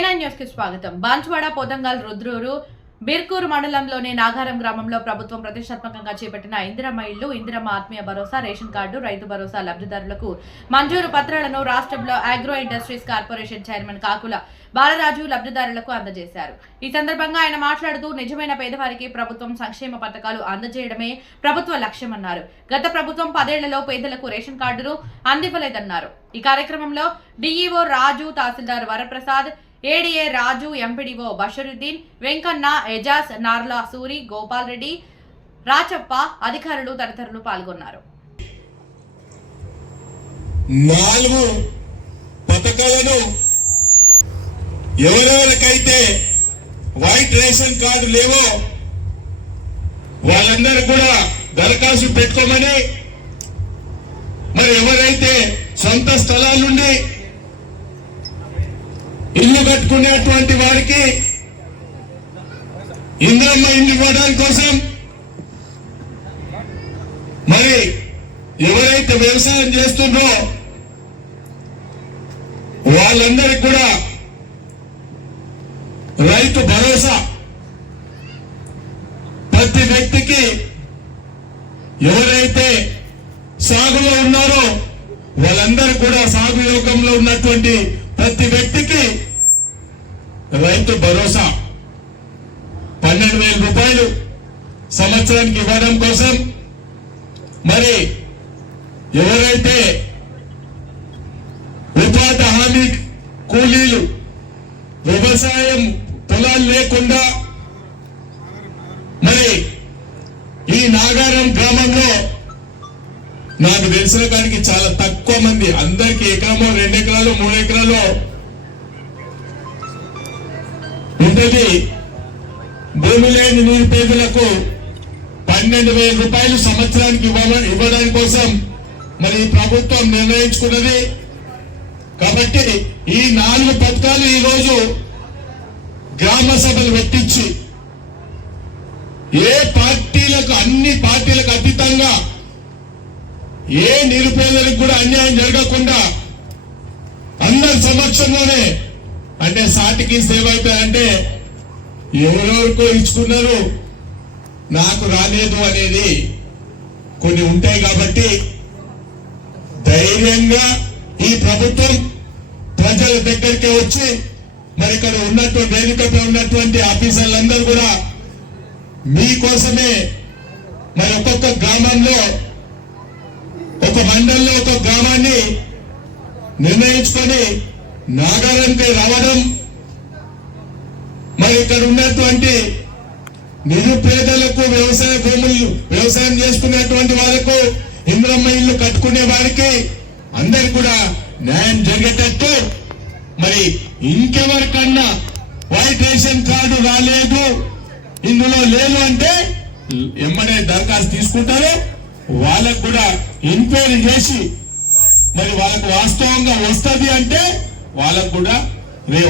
K9 news కి స్వాగతం. బాన్స్వాడ పోతంగల్ రుద్రూరు బిర్కూరు మండలంలోని నాగారం గ్రామంలో ప్రభుత్వం ప్రతిష్టాత్మకంగా చేపట్టిన ఇందిరమ్మ ఇల్లు, ఇందిరమ్మ ఆత్మీయ భరోసా, రేషన్ కార్డు, రైతు భరోసా లబ్ధిదారులకు మంజూరు పత్రాలను రాష్ట్రంలో అగ్రో ఇండస్ట్రీస్ కార్పొరేషన్ చైర్మన్ కాకుల బాలరాజు లబ్ధిదారులకు అందజేశారు. ఈ సందర్భంగా ఆయన మాట్లాడుతూ నిజమైన పేదవారికి ప్రభుత్వం సంక్షేమ పథకాలు అందజేయడమే ప్రభుత్వ లక్ష్యమన్నారు. గత ప్రభుత్వం 10 ఏళ్లలో పేదలకు రేషన్ కార్డును అందివ్వలేదన్నారు. ఈ కార్యక్రమంలో డిఈఓ రాజు, తహసీల్దార్ వరప్రసాద్, ఏడీఏ రాజు, ఎంపీడీఓ బషరుద్దీన్, వెంకన్న, ఎజాజ్, నార్లా సూరి, గోపాల్ రెడ్డి, రాచప్ప, అధికారులు తదితరులు పాల్గొన్నారు. 4 పథకాలను ఎవరెవరికైతే వైట్ రేషన్ కార్డు లేవో వాళ్ళందరూ కూడా దరఖాస్తు పెట్టుకోమని, మరి ఎవరైతే సొంత స్థలాలుండి ఇల్లు కట్టుకునేటువంటి వారికి ఇందిరమ్మ ఇల్లు ఇవ్వడానికి కోసం, మరి ఎవరైతే వ్యవసాయం చేస్తుండ్రో వాళ్ళందరికీ కూడా రైతు భరోసా, ప్రతి వ్యక్తికి ఎవరైతే సాగులో ఉన్నారో వాళ్ళందరూ కూడా సాగు యోగంలో ఉన్నటువంటి ప్రతి వ్యక్తికి రైతు భరోసా 12,000 రూపాయలు సంవత్సరానికి ఇవ్వడం కోసం, మరి ఎవరైతే ఉపాధి హామీ కూలీలు వ్యవసాయం పొలాలు లేకుండా మరి ఈ నాగారం గ్రామంలో నాకు తెలిసిన కాడికి చాలా తక్కువ మంది, అందరికి ఎకరమో 2 ఎకరాలు 3 ఎకరాలు ఉంటుంది. భూమి లేని నిరుపేదలకు 12,000 రూపాయలు సంవత్సరానికి ఇవ్వడానికి కోసం మరి ప్రభుత్వం నిర్ణయించుకున్నది. కాబట్టి ఈ 4 పథకాలు ఈ రోజు గ్రామ సభలు పెట్టించి ఏ పార్టీలకు, అన్ని పార్టీలకు అతీతంగా ఏ నిరుపేదలకు కూడా అన్యాయం జరగకుండా అందరి సమక్షంలోనే, అంటే సాటికి సేవ అవుతాయంటే ఎవరెవరికో ఇచ్చుకున్నారు, నాకు రాలేదు అనేది కొన్ని ఉంటాయి. కాబట్టి ధైర్యంగా ఈ ప్రభుత్వం ప్రజల దగ్గరికి వచ్చి మరి ఇక్కడ ఉన్నటువంటి వేదికపై ఉన్నటువంటి ఆఫీసర్లందరూ కూడా మీకోసమే మరి ఒక్కొక్క గ్రామంలో, ఒక మండలంలో ఒక గ్రామాన్ని నిర్ణయించుకొని నాగారానికి రావడం, మరి ఇక్కడ ఉన్నటువంటి నిరుపేదలకు, వ్యవసాయ భూములు వ్యవసాయం చేసుకునేటువంటి వాళ్లకు, ఇందిరమ్మ ఇల్లు కట్టుకునే వారికి అందరికి కూడా న్యాయం జరిగేటట్టు, మరి ఇంకెవరికన్నా వైట్ రేషన్ కార్డు రాలేదు, ఇందులో లేదు అంటే ఎమ్మడే దరఖాస్తు తీసుకుంటారు. వాళ్ళకు కూడా ఎంక్వైరీ చేసి మరి వాళ్ళకు వాస్తవంగా వస్తుంది అంటే వాళ్ళకు కూడా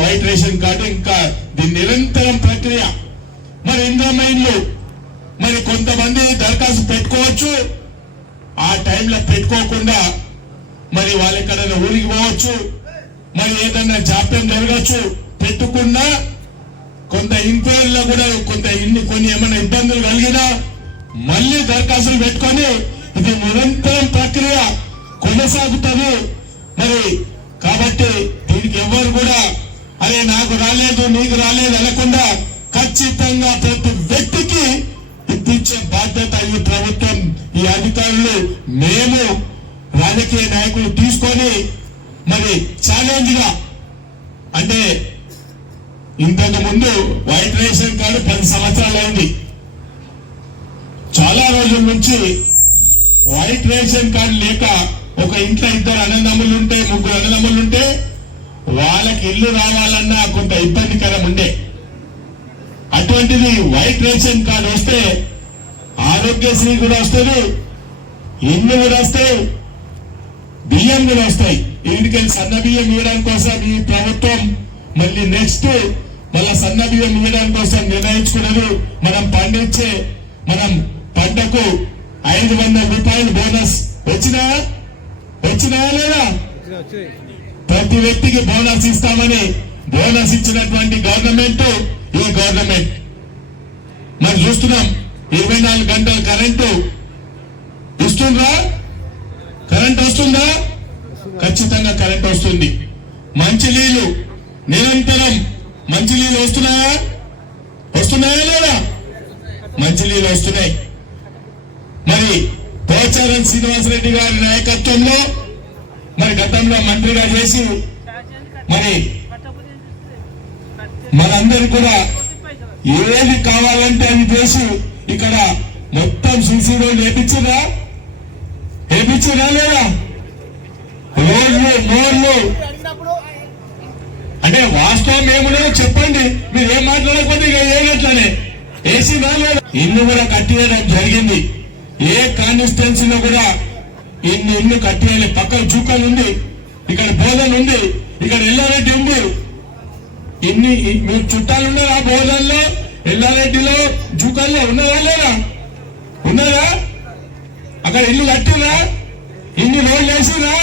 వైట్ రేషన్ కార్డు, ఇంకా దీని నిరంతరం ప్రక్రియ. మరి ఇందిరమ్మ ఇల్లు మరి కొంతమంది దరఖాస్తు పెట్టుకోవచ్చు, ఆ టైంలో పెట్టుకోకుండా మరి వాళ్ళు ఎక్కడైనా ఊరికి పోవచ్చు, మరి ఏదైనా జాప్యం జరగచ్చు. పెట్టుకున్నా కొంత ఇంక్వైరీలో కూడా కొన్ని ఏమైనా ఇబ్బందులు కలిగినా మళ్ళీ దరఖాస్తులు పెట్టుకొని ఇది నిరంతరం ప్రక్రియ కొనసాగుతుంది. మరి కాబట్టి దీనికి ఎవరు కూడా అరే నాకు రాలేదు, నీకు రాలేదు అనకుండా ఖచ్చితంగా ప్రతి వ్యక్తికి ఇప్పించే బాధ్యత ఈ ప్రభుత్వం, ఈ అధికారులు, మేము రాజకీయ నాయకులు తీసుకొని మరి ఛాలెంజ్ గా, అంటే ఇంతకు ముందు వైట్ రేషన్ కార్డు 10 సంవత్సరాలు అయింది. చాలా రోజుల నుంచి వైట్ రేషన్ కార్డు లేక ఒక ఇంట్లో 2 అన్నదమ్ములుంటే, 3 అన్నదమ్ములుంటే వాళ్ళకి ఇల్లు రావాలన్నా కొంత ఇబ్బందికరం ఉండే. అటువంటిది వైట్ రేషన్ కార్డు వస్తే ఆరోగ్యశ్రీ కూడా వస్తుంది, ఇల్లు కూడా వస్తాయి, బియ్యం కూడా వస్తాయి. ఇంటికెళ్ళి సన్న బియ్యం ఇవ్వడానికి కోసం ఈ ప్రభుత్వం మళ్ళీ నెక్స్ట్ సన్న బియ్యం ఇవ్వడానికి కోసం నిర్ణయించుకున్నారు. మనం పండించే పంటకు 500 రూపాయలు బోనస్ వచ్చినాయా లేదా? ప్రతి వ్యక్తికి బోనస్ ఇస్తామని బోనస్ ఇచ్చినటువంటి గవర్నమెంట్ ఈ గవర్నమెంట్. మరి చూస్తున్నాం 24 గంటలు కరెంటు ఇస్తుందా? కరెంట్ వస్తుందా? ఖచ్చితంగా కరెంట్ వస్తుంది. మంచినీళ్లు నిరంతరం మంచినీళ్లు వస్తున్నాయా? వస్తున్నాయా లేదా? మంచినీళ్లు వస్తున్నాయి. మరి పోచారం శ్రీనివాసరెడ్డి గారి నాయకత్వంలో మరి గతంలో మంత్రిగా చేసి మరి మనందరూ కూడా ఏది కావాలంటే అది చేసి ఇక్కడ మొత్తం సీసీ రోడ్లు వేపించినా లేదా? రోడ్లు మోర్లు అంటే వాస్తవం ఏమున్నా చెప్పండి. మీరు ఏం మాట్లాడకపోతే ఇక ఏగట్లనే వేసినా లేదా? ఇల్లు కూడా కట్టివేయడం జరిగింది. ఏ కాన్స్టిట్యున్సీలో కూడా ఇల్లు కట్టివేయాలి. పక్కన జూకల్ ఉంది, ఇక్కడ బోధన్ ఉంది, ఇక్కడ ఎల్లారెడ్డి ఉంది. ఇన్ని మీరు చుట్టాలు ఉన్నారా? బోధన్లో, ఎల్లారెడ్డిలో, జూకల్లో ఉన్నారా లేదా? ఉన్నారా? అక్కడ ఇల్లు కట్టిరా? ఇన్ని రోడ్లు వేసిరా?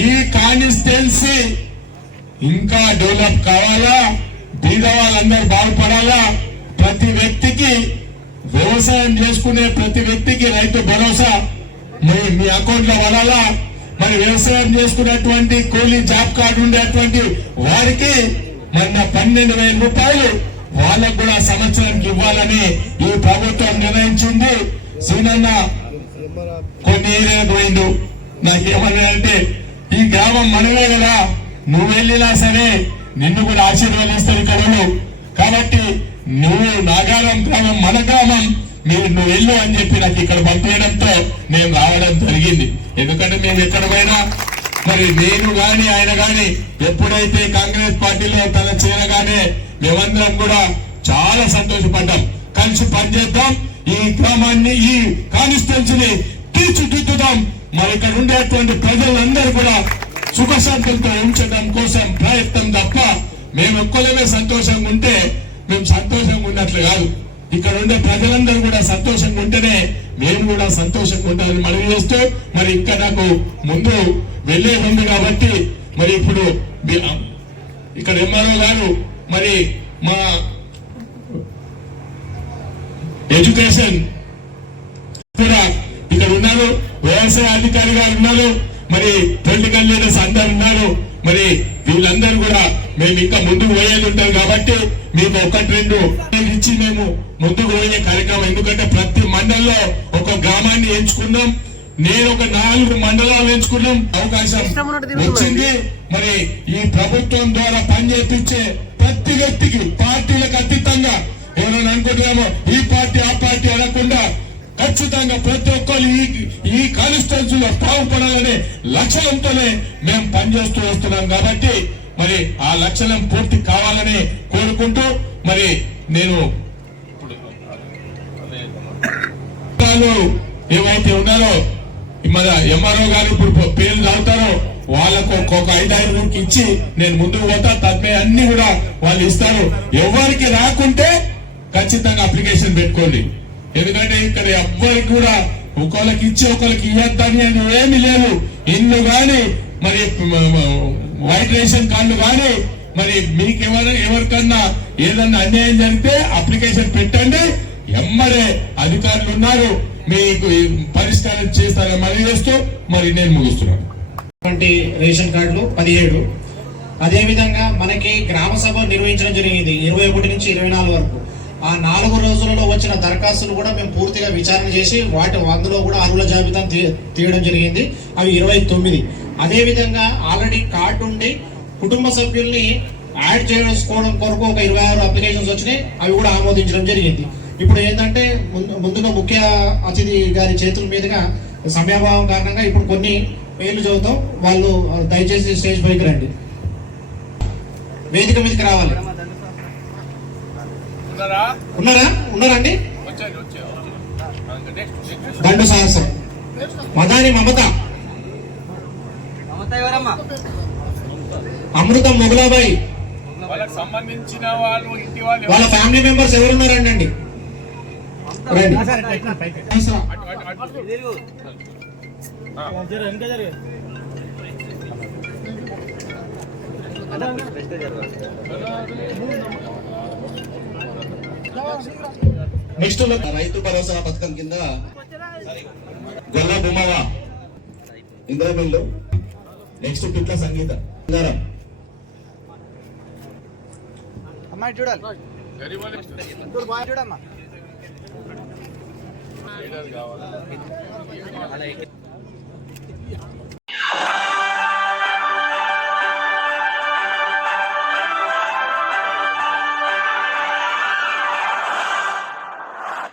ఈ కాన్స్టిట్యున్సీ ఇంకా డెవలప్ కావాలా? బీద వాళ్ళందరూ బాగుపడాలా? ప్రతి వ్యక్తికి వ్యవసాయం చేసుకునే ప్రతి వ్యక్తికి రైతు భరోసా మీ అకౌంట్ లో పడాలా? మరి వ్యవసాయం చేసుకునేటువంటి కూలీ జాబ్ కార్డు ఉండేటువంటి వారికి మొన్న 12,000 రూపాయలు వాళ్ళకు కూడా సంవత్సరానికి ఇవ్వాలని ఈ ప్రభుత్వం నిర్ణయించింది. సీనన్న కొన్ని ఏరియాలకు పోయిండు. నాకేమన్నా అంటే ఈ గ్రామం మనమే కదా, నువ్వు వెళ్ళినా సరే నిన్ను కూడా ఆశీర్వదిస్తారు ఇక్కడ. కాబట్టి నువ్వు నాగారం గ్రామం మన గ్రామం, నువ్వు వెళ్ళు అని చెప్పి నాకు ఇక్కడ పంపించడంతో నేను రావడం జరిగింది. ఎందుకంటే మేము ఎక్కడ పోయినా మరి నేను గాని ఆయన గాని ఎప్పుడైతే కాంగ్రెస్ పార్టీలో తన చేరగానే మేమందరం కూడా చాలా సంతోషపడ్డాం. కలిసి పనిచేద్దాం, ఈ గ్రామాన్ని ఈ కాన్స్టిట్యున్సీని తీర్చిదిద్దుదాం. మరి ఇక్కడ ఉండేటువంటి ప్రజలందరూ కూడా సుఖశాంతులతో ఉంచడం కోసం ప్రయత్నం తప్ప మేము ఒక్కలేమే సంతోషంగా ఉంటే మేము సంతోషంగా ఉన్నట్లు కాదు. ఇక్కడ ఉండే ప్రజలందరూ కూడా సంతోషంగా ఉంటేనే మేము కూడా సంతోషంగా ఉంటామని మనవి చేస్తూ మరి ఇంకా నాకు ముందు వెళ్లే ఉంది కాబట్టి మరి ఇప్పుడు ఇక్కడ ఎంఆర్ఓ గారు మరి మా ఎడ్యుకేషన్ కూడా ఇక్కడ ఉన్నారు, వ్యవసాయ అధికారి గారు ఉన్నారు, మరి పొలిటికల్ లీడర్స్ అందరు ఉన్నారు. మరి వీళ్ళందరూ కూడా మేము ఇంకా ముందుకు పోయేది ఉంటాం కాబట్టి మీకు 1-2 ఇచ్చి మేము ముందుకు పోయే కార్యక్రమం. ఎందుకంటే ప్రతి మండలంలో ఒక గ్రామాన్ని ఎంచుకున్నాం. నేను ఒక 4 మండలాలు ఎంచుకున్నాం. అవకాశం వచ్చింది. మరి ఈ ప్రభుత్వం ద్వారా పనిచేపించే ప్రతి వ్యక్తికి పార్టీలకు అతీతంగా ఎవరైనా అనుకుంటున్నామో ఈ పార్టీ ఆ పార్టీ అనకుండా ఖచ్చితంగా ప్రతి ఒక్కరు ఈ కాన్స్టిట్యున్సీలో బాగుపడాలనే లక్ష్యంతోనే మేము పనిచేస్తూ వస్తున్నాం. కాబట్టి మరి ఆ లక్ష్యం పూర్తి కావాలని కోరుకుంటూ మరి నేను ఏవైతే ఉన్నారో మన ఎంఆర్ఓ గారు ఇప్పుడు పేర్లు చదువుతారో వాళ్ళకు ఒక 5-6 ఇచ్చి నేను ముందుకు పోతా. తప్పే అన్ని కూడా వాళ్ళు ఇస్తారు. ఎవరికి రాకుంటే ఖచ్చితంగా అప్లికేషన్ పెట్టుకోండి. ఎందుకంటే ఇక్కడ ఎవ్వరికి కూడా ఒకళ్ళకి ఇచ్చి ఒకరికి ఇవ్వద్దని అని ఏమీ లేదు. ఇల్లు గాని మరి వైట్ రేషన్ కార్డులు గాని మరి మీకు ఎవరికన్నా ఏదన్నా అన్యాయం జరిగితే అప్లికేషన్ పెట్టండి. ఎమ్మడే అధికారులు ఉన్నారు, మీకు పరిష్కారం చేస్తారని మనవి చేస్తూ మరి నేను ముగిస్తున్నాను. రేషన్ కార్డులు 17. అదేవిధంగా మనకి గ్రామ సభ నిర్వహించడం జరిగింది 21 నుంచి 24 వరకు. ఆ 4 రోజులలో వచ్చిన దరఖాస్తులు కూడా మేము పూర్తిగా విచారణ చేసి అందులో కూడా అర్హుల జాబితాను తీయడం జరిగింది. అవి 29. అదేవిధంగా ఆల్రెడీ కార్డు ఉండి కుటుంబ సభ్యుల్ని యాడ్ చేసుకోవడం కొరకు ఒక 26 అప్లికేషన్స్ వచ్చినాయి. అవి కూడా ఆమోదించడం జరిగింది. ఇప్పుడు ఏంటంటే ముందుగా ముఖ్య అతిథి గారి చేతుల మీదుగా సమయాభావం కారణంగా ఇప్పుడు కొన్ని పేర్లు చదువుతాం. వాళ్ళు దయచేసి స్టేజ్ పైకి రండి, వేదిక మీదకి రావాలి. ఉన్నారండి? దండు సాహసం, మదాని మమత, అమృతం మొగలాబాయి, సంబంధించిన వాళ్ళ ఫ్యామిలీ మెంబర్స్ ఎవరున్నారండి? రండి. నెక్స్ట్ రైతు భరోసా పథకం కింద గొల్ల బొమ్మవ ఇంద్రమిల్లు, నెక్స్ట్ పిట్ల సంగీత బంగారం. అమ్మాయి చూడాలి గరీబ్ చూడమ్మా లీడర్ కావాలి.